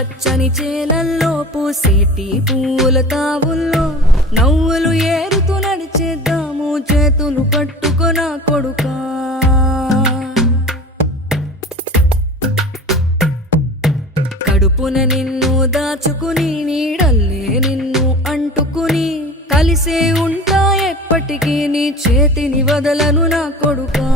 పచ్చని చేలల్లో పూసేటి పూల తావుల్లో నవ్వులు ఏరుతూ నడిచేద్దాము చేతులు పట్టుకొన కొడుకా. కడుపున నిన్ను దాచుకుని నీడల్లే నిన్ను అంటుకుని కలిసే ఉంటా ఎప్పటికీ నీ చేతిని వదలను నా కొడుకా.